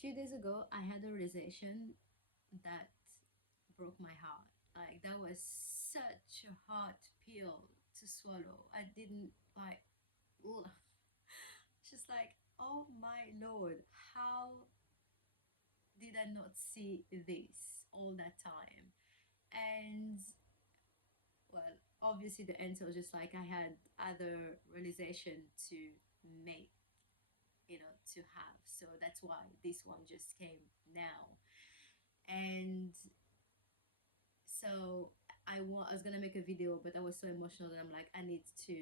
few days ago, I had a realization that broke my heart. Like, that was such a hard pill to swallow. I didn't like, ugh. Just like, oh my lord, how did I not see this all that time? And well, obviously the answer was just like I had other realization to make, to have. So that's why this one just came now. And so I was gonna make a video, but I was so emotional that I'm like, I need to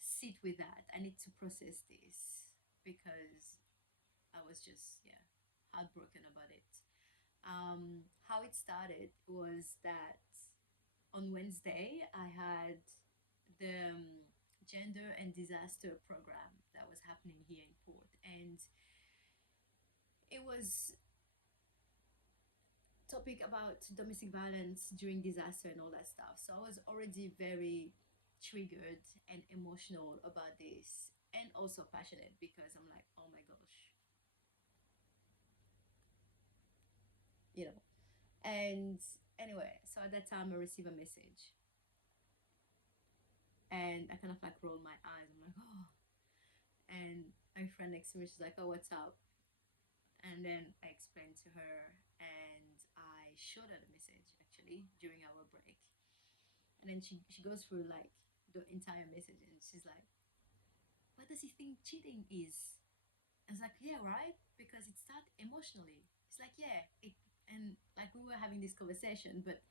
sit with that. I need to process this because I was just, yeah, heartbroken about it. How it started was that on Wednesday I had the gender and disaster program that was happening here in Port, and it was topic about domestic violence during disaster and all that stuff. So I was already very triggered and emotional about this, and also passionate because I'm like, oh my gosh, you know. And anyway, so at that time I received a message, and I kind of like rolled my eyes. I'm like, oh. And my friend next to me, she's like, oh, what's up? And then I explained to her, and I showed her the message actually during our break. And then she goes through like the entire message, and she's like, what does he think cheating is? I was like, yeah, right? Because it started emotionally. It's like, yeah, it, and like we were having this conversation, but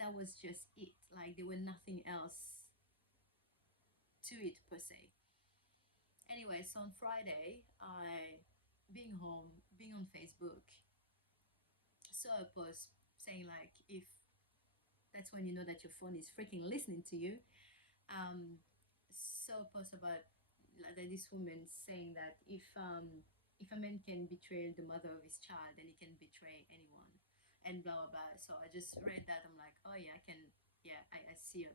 that was just it. Like there were nothing else to it per se. Anyway, so on Friday, I being home, being on Facebook, saw a post saying like if that's when you know that your phone is freaking listening to you. Saw a post about like this woman saying that if a man can betray the mother of his child, then he can betray anyone, and blah blah blah. So I just read that. I'm like, oh yeah, I can. Yeah, I see a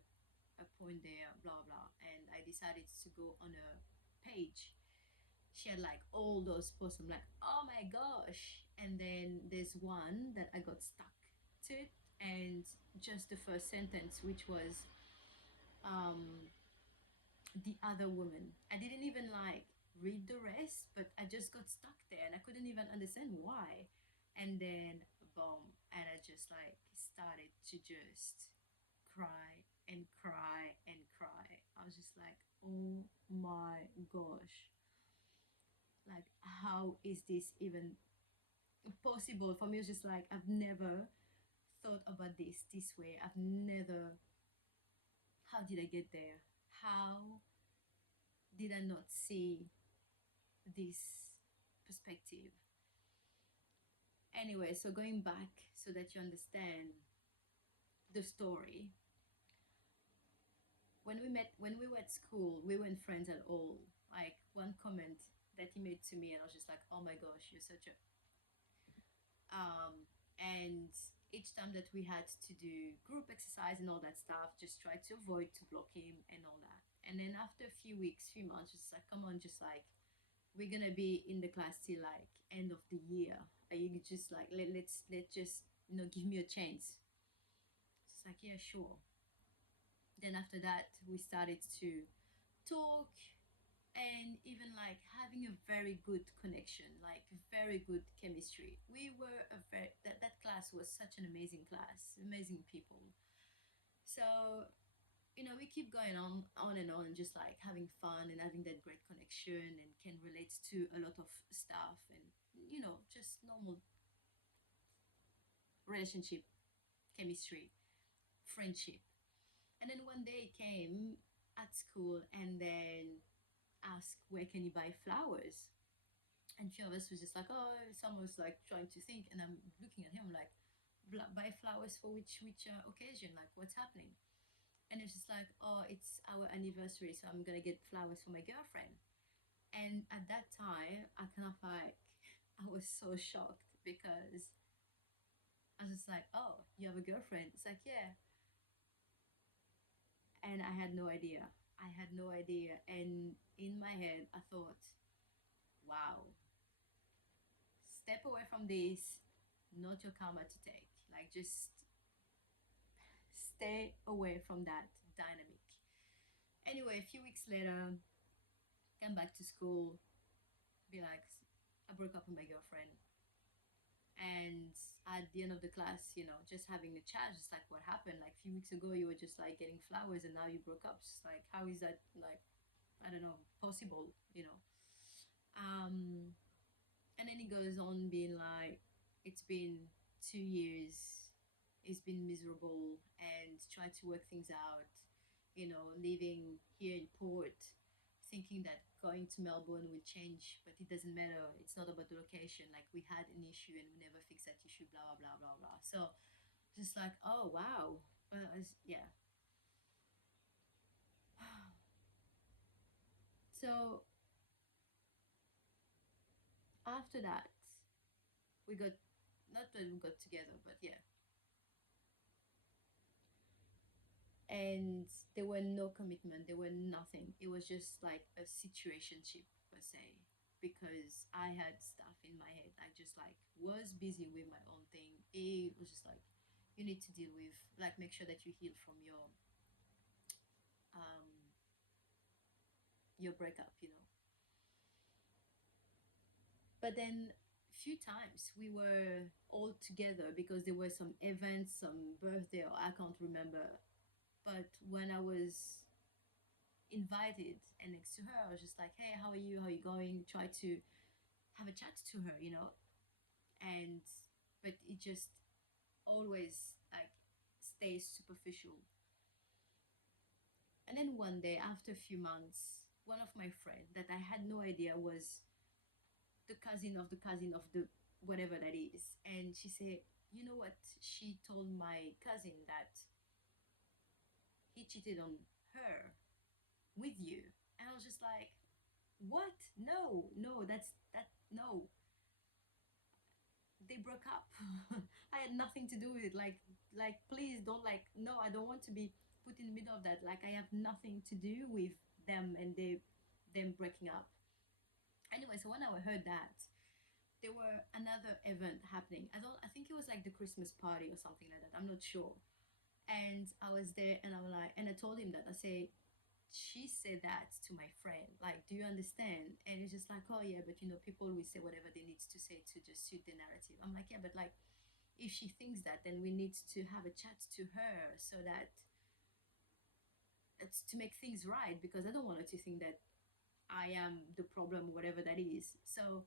point there. Blah blah. And I decided to go on a page. She had like all those posts. I'm like, oh my gosh. And then there's one that I got stuck to it, and just the first sentence, which was um the other woman. I didn't even like read the rest, but I just got stuck there and I couldn't even understand why. And then boom, and I just like started to just cry and cry and cry. I was just like, oh my gosh, like how is this even possible? For me, it's just like I've never thought about this way. I've never, how did I get there? How did I not see this perspective? Anyway, so going back so that you understand the story. When we were at school, we weren't friends at all. Like one comment that he made to me, and I was just like, oh my gosh, you're such a and each time that we had to do group exercise and all that stuff, just try to avoid to block him and all that. And then after a few weeks, few months, just like, come on, just like we're gonna be in the class till like end of the year. Are you just like let's just give me a chance? It's like, yeah, sure. Then after that we started to talk, and even like having a very good connection, like very good chemistry. We were a very that class was such an amazing class, amazing people. So we keep going on and on, just like having fun and having that great connection, and can relate to a lot of stuff, and just normal relationship, chemistry, friendship. And then one day it came at school, and then asked where can you buy flowers. And few of us was just like, oh, someone was like trying to think, and I'm looking at him like, buy flowers for which occasion, like what's happening? And it's just like, oh, it's our anniversary, so I'm gonna get flowers for my girlfriend. And at that time I kind of like, I was so shocked because I was just like, oh, you have a girlfriend? It's like, yeah. And I had no idea. I had no idea. And in my head I thought, wow, step step away from this, not your karma to take. Like, just stay away from that dynamic. Anyway, a few weeks later, come back to school, be like, I broke up with my girlfriend. And at the end of the class, just having a chat, just like, what happened? Like, a few weeks ago, you were just like getting flowers and now you broke up. Just like, how is that, like, I don't know, possible? Um, and then he goes on being like, it's been 2 years, it's been miserable, and try to work things out, living here in Port, thinking that going to Melbourne will change, but it doesn't matter. It's not about the location. Like, we had an issue and we never fixed that issue, blah, blah, blah, blah, blah. So just like, oh, wow. Yeah. So after that, we got, not that we got together, but yeah, and there were no commitment, there were nothing. It was just like a situationship per se, because I had stuff in my head. I just like was busy with my own thing. It was just like, you need to deal with, like, make sure that you heal from um your breakup. But then few times we were all together because there were some events, some birthday, or I can't remember. But when I was invited and next to her, I was just like, hey, how are you? How are you going? Try to have a chat to her. And but it just always like stays superficial. And then one day, after a few months, one of my friends that I had no idea was the cousin of the cousin of the whatever that is, and she said, you know what? She told my cousin that he cheated on her with you. And I was just like, what? No, no, no. They broke up. I had nothing to do with it. Like, please don't, like, no, I don't want to be put in the middle of that. Like, I have nothing to do with them and them breaking up. Anyway, so when I heard that, there were another event happening. I think it was like the Christmas party or something like that. I'm not sure. And I was there and I was like, and I told him that. I say, she said that to my friend, like, do you understand? And he's just like, oh yeah, but people will say whatever they need to say to just suit the narrative. I'm like, yeah, but like, if she thinks that, then we need to have a chat to her so that it's to make things right, because I don't want her to think that I am the problem, whatever that is. So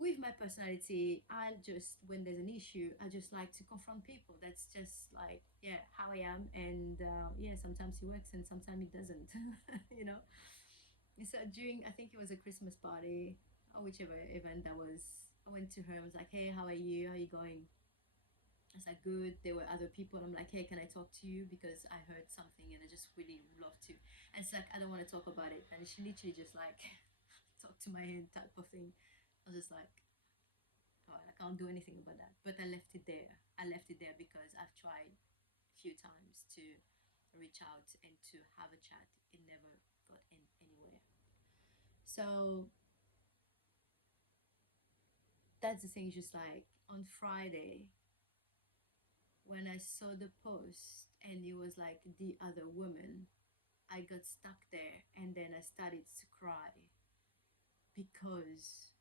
with my personality, I just, when there's an issue, I just like to confront people. That's just like, yeah, how I am. And yeah, sometimes it works and sometimes it doesn't. you know so during, I think it was a Christmas party or whichever event that was, I went to her and was like, hey, how are you, how are you going? I was like, good. There were other people. I'm like, hey, can I talk to you, because I heard something and I just really would love to. And it's like, I don't want to talk about it. And she literally just like talk to my hand type of thing. I was just like, all right, I can't do anything about that. But I left it there. I left it there because I've tried a few times to reach out and to have a chat. It never got anywhere. So that's the thing. Just like on Friday, when I saw the post and it was like the other woman, I got stuck there and then I started to cry because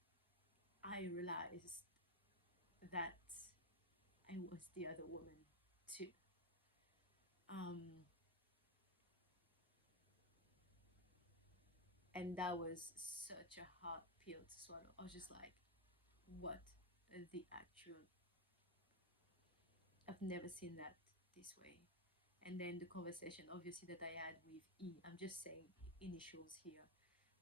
I realized that I was the other woman too. Um, and that was such a hard pill to swallow. I was just like, what the actual, I've never seen that this way. And then the conversation, obviously, that I had with E, I'm just saying initials here,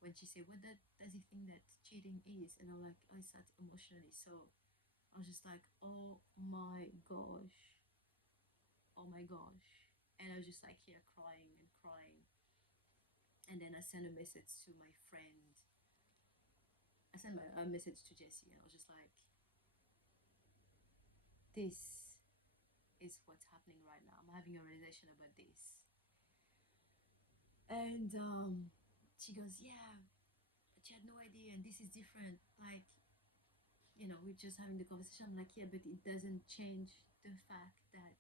when she said, what does he think that cheating is? And I'm like, I sat emotionally. So I was just like, oh my gosh, oh my gosh. And I was just like here crying and crying. And then I sent a message to my friend. I sent a message to Jessie, and I was just like, this is what's happening right now. I'm having a realization about this. And she goes, yeah, but you had no idea, and this is different. Like, we're just having the conversation. I'm like, yeah, but it doesn't change the fact that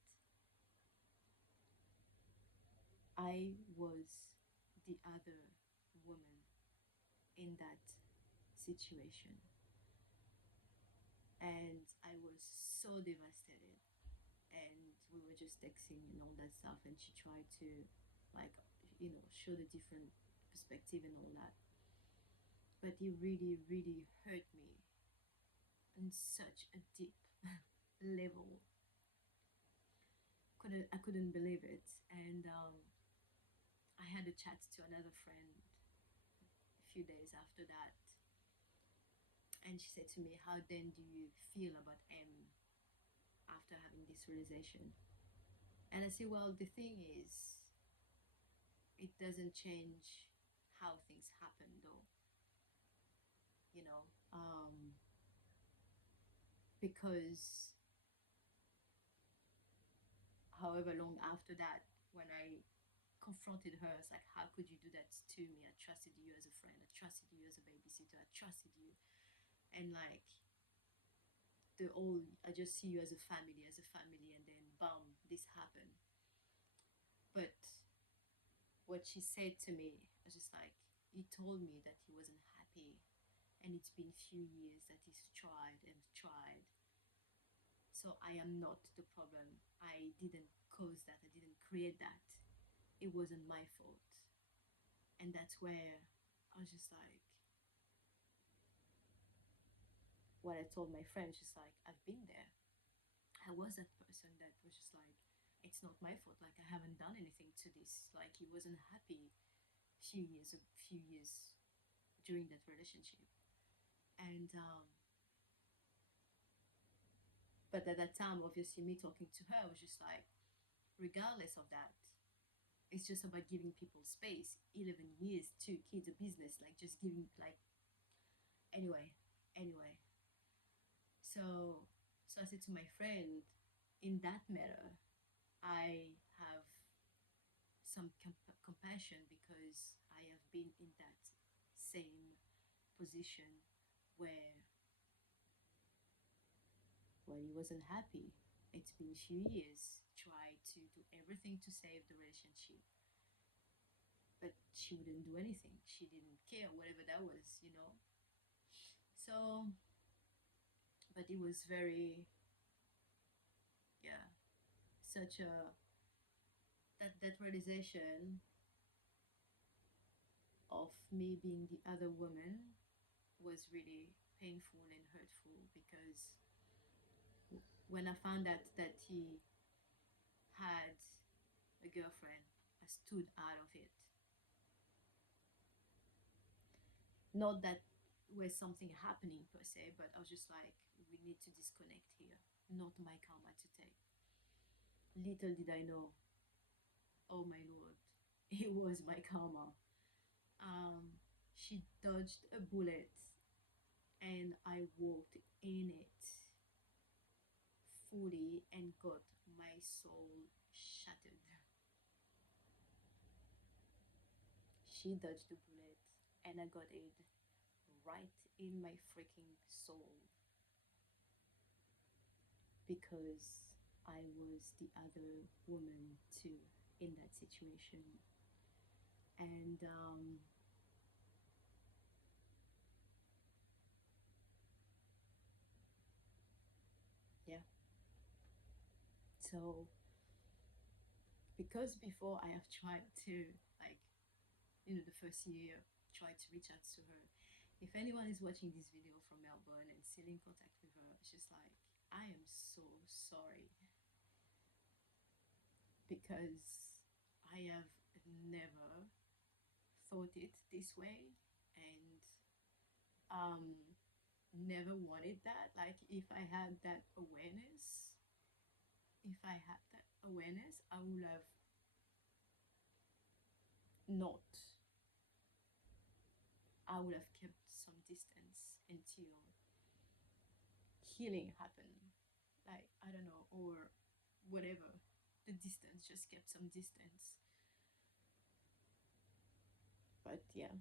I was the other woman in that situation. And I was so devastated. And we were just texting and all that stuff. And she tried to, like, show the different perspective and all that. But it really, really hurt me on such a deep level. I couldn't believe it. And I had a chat to another friend a few days after that, and she said to me, "How then do you feel about M after having this realization?" And I said, "Well, the thing is, it doesn't change how things happen, though. You know, um, because however long after that, when I confronted her, it's like, how could you do that to me? I trusted you as a friend. I trusted you as a babysitter. I trusted you, and like the old, I just see you as a family, and then bam, this happened." But what she said to me was just like, he told me that he wasn't happy, and it's been few years that he's tried and tried. So I am not the problem. I didn't cause that. I didn't create that. It wasn't my fault. And that's where I was just like, what I told my friend, just like, I've been there. I was that person that was just like, it's not my fault. Like, I haven't done anything to this. Like, he wasn't happy a few years during that relationship. And but at that time, obviously, me talking to her was just like, regardless of that, it's just about giving people space. 11 years, 2 kids, a business, like just giving, like, anyway, anyway. So, so I said to my friend, in that matter, I have some compassion because I have been in that same position where he wasn't happy. It's been a few years, tried to do everything to save the relationship, but she wouldn't do anything. She didn't care, whatever that was. So, but it was very, yeah, such a, that realization of me being the other woman was really painful and hurtful because when I found out that he had a girlfriend, I stood out of it. Not that was something happening per se, but I was just like, we need to disconnect here. Not my karma to take. Little did I know, oh my lord, it was my karma. Um, she dodged a bullet and I walked in it fully and got my soul shattered. She dodged the bullet and I got it right in my freaking soul because I was the other woman too in that situation. And yeah, so because before I have tried to, like, the first year, try to reach out to her. If anyone is watching this video from Melbourne and still in contact with her, it's just like, I am so sorry because I have never thought it this way and never wanted that. Like, if I had that awareness, I would have not, I would have kept some distance until healing happened. Like, I don't know, or whatever. The distance, just kept some distance. But yeah,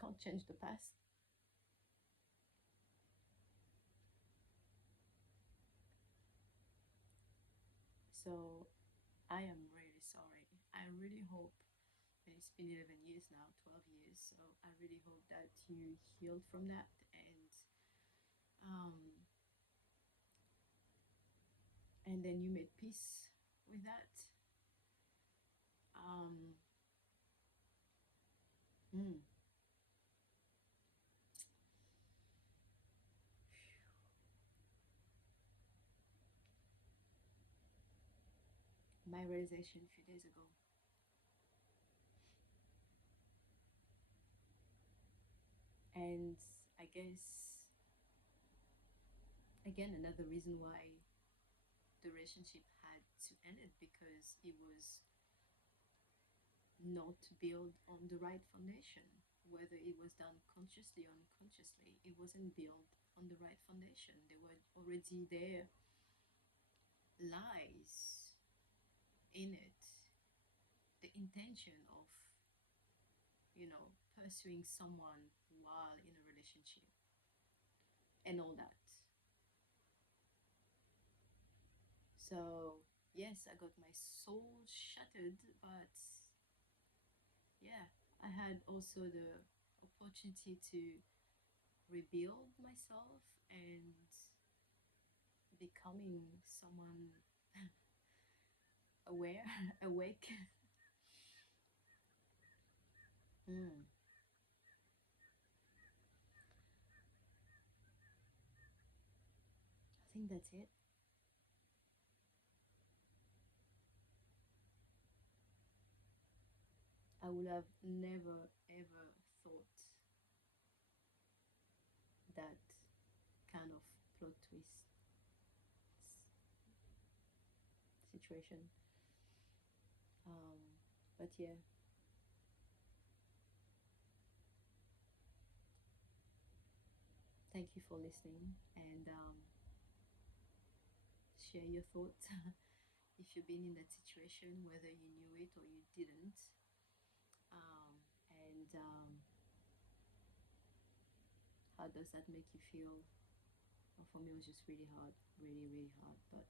can't change the past. So I am really sorry. I really hope, and it's been 11 years now, 12 years. So I really hope that you healed from that, um, and then you made peace with that. Um, mm, my realization a few days ago, and I guess again another reason why the relationship had to end it, because it was not built on the right foundation. Whether it was done consciously or unconsciously, it wasn't built on the right foundation. There were already there lies in it, the intention of, pursuing someone while in a relationship and all that. So, yes, I got my soul shattered, but yeah, I had also the opportunity to rebuild myself and becoming someone aware, awake. Mm, I think that's it. I would have never ever thought that kind of plot twist situation. Um, but yeah, thank you for listening, and share your thoughts if you've been in that situation, whether you knew it or you didn't. And how does that make you feel? Well, for me, it was just really hard, really, really hard. But